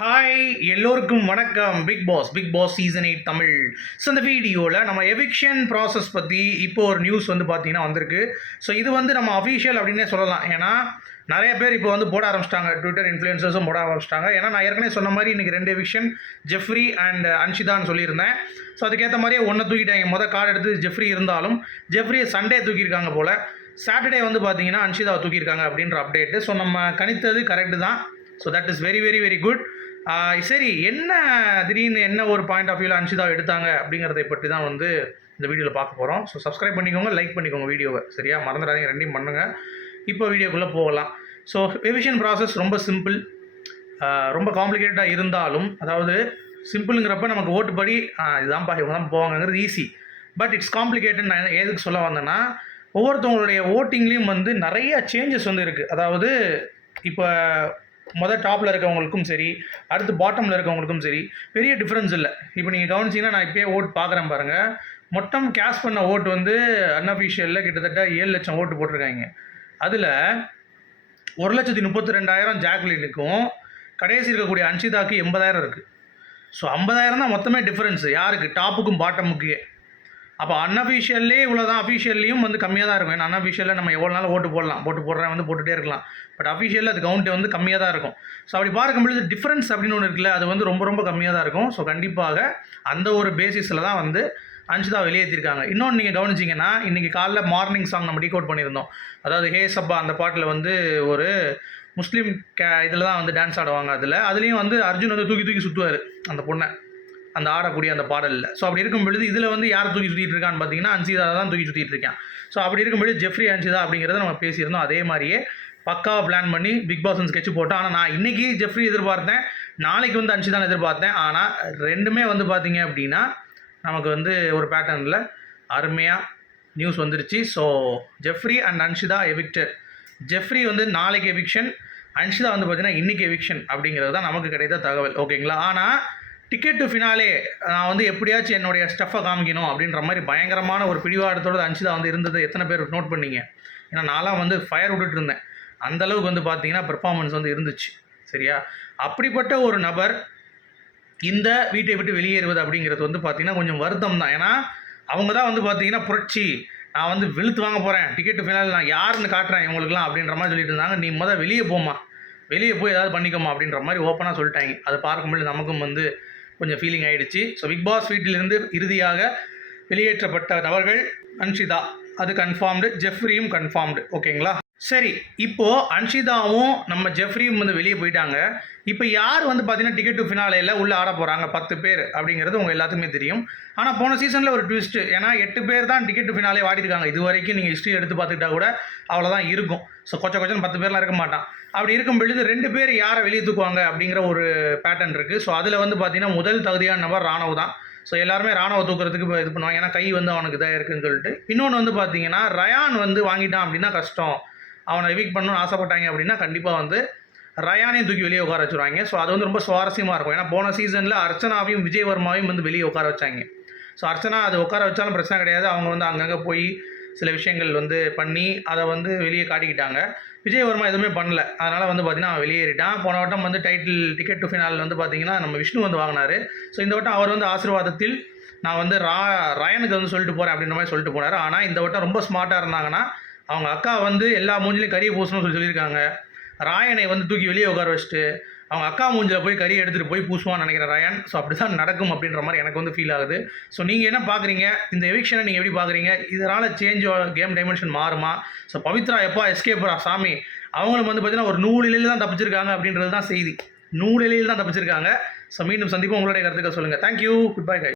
Hi எல்லோருக்கும் வணக்கம். Bigg Boss season 8 Tamil. So இந்த வீடியோவில் நம்ம எவிக்ஷன் ப்ராசஸ் பற்றி இப்போ ஒரு நியூஸ் வந்து பார்த்தீங்கன்னா வந்திருக்கு. ஸோ இது வந்து நம்ம அஃபீஷியல் அப்படின்னே சொல்லலாம். ஏன்னா நிறைய பேர் இப்போ வந்து போட ஆரம்பிச்சிட்டாங்க, ட்விட்டர் இன்ஃப்ளூயன்சர்ஸும் போட ஆரம்பிச்சிட்டாங்க. ஏன்னா நான் ஏற்கனவே சொன்ன மாதிரி இன்றைக்கி 2 எவிக்ஷன், ஜெஃப்ரி அண்ட் அன்ஷிதான்னு சொல்லியிருந்தேன். ஸோ அதுக்கேற்ற மாதிரியே ஒன்று தூக்கிட்டாங்க. கார்டு எடுத்து ஜெஃப்ரி இருந்தாலும் ஜெஃப்ரியை சண்டே தூக்கியிருக்காங்க போல். சாட்டர்டே வந்து பார்த்தீங்கன்னா அன்ஷிதாவை தூக்கியிருக்காங்க அப்படின்ற அப்டேட்டு. ஸோ நம்ம கணித்தது கரெக்டு தான். So that is very very very good. சரி, என்ன திடீர்னு என்ன ஒரு பாயிண்ட் ஆஃப் வியூவில் அன்ஷிதா எடுத்தாங்க அப்படிங்கிறதை பற்றி தான் வந்து இந்த வீடியோவில் பார்க்க போகிறோம். ஸோ சப்ஸ்கிரைப் பண்ணிக்கோங்க, லைக் பண்ணிக்கோங்க வீடியோவை. சரியா, மறந்துடாதீங்க, ரெண்டையும் பண்ணுங்கள். இப்போ வீடியோக்குள்ளே போகலாம். ஸோ எவிக்ஷன் ப்ராசஸ் ரொம்ப சிம்பிள். ரொம்ப காம்ப்ளிகேட்டடாக இருந்தாலும், அதாவது சிம்பிளுங்கிறப்ப நமக்கு ஓட்டுப்படி இதுதான்ப்பா இவங்க தான் போவாங்கிறது ஈஸி. But it's complicated. நான் எதுக்கு சொல்ல வந்தேன்னா, ஒவ்வொருத்தவங்களுடைய ஓட்டிங்லேயும் வந்து நிறைய சேஞ்சஸ் வந்து இருக்குது. அதாவது இப்போ டாப்பில் இருக்கவங்களுக்கும் சரி, அடுத்து பாட்டமில் இருக்கவங்களுக்கும் சரி, பெரிய டிஃப்ரென்ஸ் இல்லை. இப்போ நீங்கள் கவனிச்சிங்கன்னா, நான் இப்போயே ஓட் பார்க்குறேன் பாருங்கள். மொத்தம் கேஷ் பண்ண ஓட்டு வந்து அன்அஃபிஷியலில் கிட்டத்தட்ட 7 லட்சம் ஓட்டு போட்டிருக்காங்க. அதில் 1,32,000 ஜாக்லினுக்கும் கடைசி இருக்கக்கூடிய அன்ஷிதாக்கு 80,000 இருக்குது. ஸோ 50,000 தான் மொத்தமே டிஃப்ரென்ஸு யாருக்கு, டாப்புக்கும் பாட்டமுக்கே. அப்போ அன்அஃபிஷியல்லே இவ்வளோ தான். அஃபிஷியல்லையும் வந்து கம்மியாக தான் இருக்கும். ஏன்னா அன்அஃபிஷியலில் நம்ம எவ்வளோ நாள் ஓட்டு போடலாம், போடுறேன் வந்து போட்டுகிட்டே இருக்கலாம். பட் அஃபிஷியலில் அது கவுண்ட் வந்து கம்மியாக தான் இருக்கும். ஸோ அப்படி பார்க்கும்பொழுது டிஃப்ரென்ஸ் அப்படின்னு ஒன்று இருக்குல்ல, அது வந்து ரொம்ப ரொம்ப கம்மியாக தான் இருக்கும். ஸோ கண்டிப்பாக அந்த ஒரு பேசிஸில் தான் வந்து அன்ஷிதா வெளியேற்றிருக்காங்க. இன்னொன்று நீங்கள் கவனிச்சிங்கன்னா, இன்றைக்கி காலைல மார்னிங் சாங் நம்ம டீகோட் பண்ணியிருந்தோம். அதாவது ஹே சப்பா அந்த பாட்டில் வந்து ஒரு முஸ்லீம் இதில் தான் வந்து டான்ஸ் ஆடுவாங்க. அதுலேயும் வந்து அர்ஜுன் வந்து தூக்கி தூக்கி சுற்றுவார் அந்த பொண்ணை, அந்த ஆடக்கூடிய அந்த பாடலில். ஸோ அப்படி இருக்கும் பொழுது இதில் வந்து யார் தூக்கி சுற்றிட்டு இருக்கான்னு பார்த்தீங்கன்னா அன்ஷிதா தான் தூக்கி சுற்றிட்டு இருக்கான். ஸோ அப்படி இருக்கும்பொழுது ஜெஃப்ரி அன்ஷிதா அப்படிங்கிறத நம்ம பேசியிருந்தோம். அதே மாதிரியே பக்காவாக பிளான் பண்ணி பிக் பாஸ் ஸ்கெட்ச் போட்டோம். ஆனால் நான் இன்றைக்கி ஜெஃப்ரி எதிர்பார்த்தேன், நாளைக்கு வந்து அன்ஷிதான் எதிர்பார்த்தேன். ஆனால் ரெண்டுமே வந்து பார்த்தீங்க அப்படின்னா நமக்கு வந்து ஒரு பேட்டர்னில் அருமையாக நியூஸ் வந்துருச்சு. So Jeffrey and Anshitha evicted. Jeffrey வந்து நாளைக்கு எவிக்ஷன், அன்ஷிதா வந்து பார்த்தீங்கன்னா இன்றைக்கி எவிக்ஷன் அப்படிங்கிறது தான் நமக்கு கிடைத்த தகவல். ஓகேங்களா? ஆனால் டிக்கெட் டு ஃபினாலே நான் வந்து எப்படியாச்சும் என்னுடைய ஸ்டஃப்பை காமிக்கணும் அப்படின்ற மாதிரி பயங்கரமான ஒரு பிடிவாதத்தோடு அன்ஷிதா வந்து இருந்தது எத்தனை பேர் நோட் பண்ணிங்க? ஏன்னா நான்லாம் வந்து ஃபயர் விட்டுட்டு இருந்தேன். அந்தளவுக்கு வந்து பார்த்தீங்கன்னா பெர்ஃபார்மன்ஸ் வந்து இருந்துச்சு. சரியா? அப்படிப்பட்ட ஒரு நபர் இந்த வீட்டை விட்டு வெளியேறுவது அப்படிங்கிறது வந்து பார்த்தீங்கன்னா கொஞ்சம் வருத்தம் தான். ஏன்னா அவங்க தான் வந்து பார்த்தீங்கன்னா புரட்சி, நான் வந்து வெளுத்து வாங்க போகிறேன், டிக்கெட் டு ஃபினால் நான் யாருன்னு காட்டுறேன் இவங்களுக்குலாம் அப்படின்ற மாதிரி சொல்லிட்டு இருந்தாங்க. நீ வெளியே போமா, வெளியே போய் ஏதாவது பண்ணிக்கோமா அப்படின்ற மாதிரி ஓப்பனாக சொல்லிட்டாங்க. அதை பார்க்கும்போது நமக்கும் வந்து கொஞ்சம் ஃபீலிங் ஆகிடுச்சு. ஸோ பிக் பாஸ் வீட்டிலிருந்து இறுதியாக வெளியேற்றப்பட்ட நபர்கள் அன்ஷிதா, அது கன்ஃபார்ம்டு. ஜெஃப்ரியும் கன்ஃபார்ம்டு. ஓகேங்களா? சரி, இப்போது அன்ஷிதாவும் நம்ம ஜெஃப்ரியும் வந்து வெளியே போயிட்டாங்க. இப்போ யார் வந்து பார்த்தீங்கன்னா டிக்கெட் டு ஃபினாலேயில் உள்ளே ஆட போகிறாங்க? 10 பேர் அப்படிங்கிறது உங்கள் எல்லாத்துக்குமே தெரியும். ஆனால் போன சீசனில் ஒரு ட்விஸ்ட்டு. ஏன்னா 8 பேர் தான் டிக்கெட் டு ஃபினாலே ஆடிருக்காங்க. இது வரைக்கும் நீங்கள் ஹிஸ்ட்ரி எடுத்து பார்த்துக்கிட்டா கூட அவ்வளோதான் இருக்கும். ஸோ கொச்சன்னு 10 பேர்லாம் இருக்க மாட்டான். அப்படி இருக்கும் பொழுது 2 பேர் யாரை வெளியே தூக்குவாங்க அப்படிங்கிற ஒரு பேட்டர்ன் இருக்குது. ஸோ அதில் வந்து பார்த்தீங்கன்னா முதல் தகுதியான நபர் ராணவ் தான். ஸோ எல்லாருமே ராணுவ தூக்குறதுக்கு இப்போ இது பண்ணுவாங்க. ஏன்னா கை வந்து அவனுக்கு இதாக இருக்குதுன்னு சொல்லிட்டு. இன்னொன்று வந்து பார்த்தீங்கன்னா ரயான் வந்து வாங்கிட்டான் அப்படின்னா கஷ்டம். அவனை எவிக் பண்ணணும்னு ஆசைப்பட்டாங்க அப்படின்னா கண்டிப்பாக வந்து ரயானையும் தூக்கி வெளியே உட்கார வச்சுருவாங்க. ஸோ அது வந்து ரொம்ப சுவாரஸ்யமாக இருக்கும். ஏன்னா போன சீசனில் அர்ச்சனாவையும் விஜயவர்மாவையும் வந்து வெளியே உட்கார வச்சாங்க. ஸோ அர்ச்சனா அது உட்கார வச்சாலும் பிரச்சனை கிடையாது. அவங்க வந்து அங்கங்கே போய் சில விஷயங்கள் வந்து பண்ணி அதை வந்து வெளியே காட்டிக்கிட்டாங்க. விஜயவர்மா எதுவுமே பண்ணல. அதனால் வந்து பார்த்திங்கன்னா அவன் வெளியேறிட்டான். போன வட்டம் வந்து டிக்கெட் டு ஃபினால் வந்து பார்த்திங்கன்னா நம்ம விஷ்ணு வந்து வாங்கினார். ஸோ இந்த வட்டம் அவர் வந்து ஆசீர்வாதத்தில் நான் வந்து ரயானுக்கு வந்து சொல்லிட்டு போகிறேன் அப்படின்ற மாதிரி சொல்லிட்டு போனார். ஆனால் இந்த வட்டம் ரொம்ப ஸ்மார்ட்டாக இருந்தாங்கன்னா அவங்க அக்கா வந்து எல்லா மூஞ்சிலையும் கறியை பூசணும்னு சொல்லியிருக்காங்க. ராயனை வந்து தூக்கி வெளியே உட்கார வச்சுட்டு அவங்க அக்கா மூஞ்சில் போய் கறி எடுத்துகிட்டு போய் பூசுவான்னு நினைக்கிறேன் ராயன். ஸோ அப்படி தான் நடக்கும் அப்படின்ற மாதிரி எனக்கு வந்து ஃபீல் ஆகுது. ஸோ நீங்கள் என்ன பார்க்குறீங்க? இந்த எவிக்ஷனை நீங்கள் எப்படி பார்க்குறீங்க? இதனால் கேம் டைமென்ஷன் மாறுமா? ஸோ பவித்ரா எப்போ எஸ்கேப்ரா சாமி, அவங்களும் வந்து பார்த்தீங்கன்னா ஒரு நூலிலையில் தான் தப்பிச்சிருக்காங்க அப்படின்றது தான் செய்தி. நூலிலையில் தான் தப்பிச்சிருக்காங்க. ஸோ மீண்டும் சந்திப்போம். உங்களுடைய கருத்துக்கள் சொல்லுங்கள். தேங்க்யூ. குட் பை கை.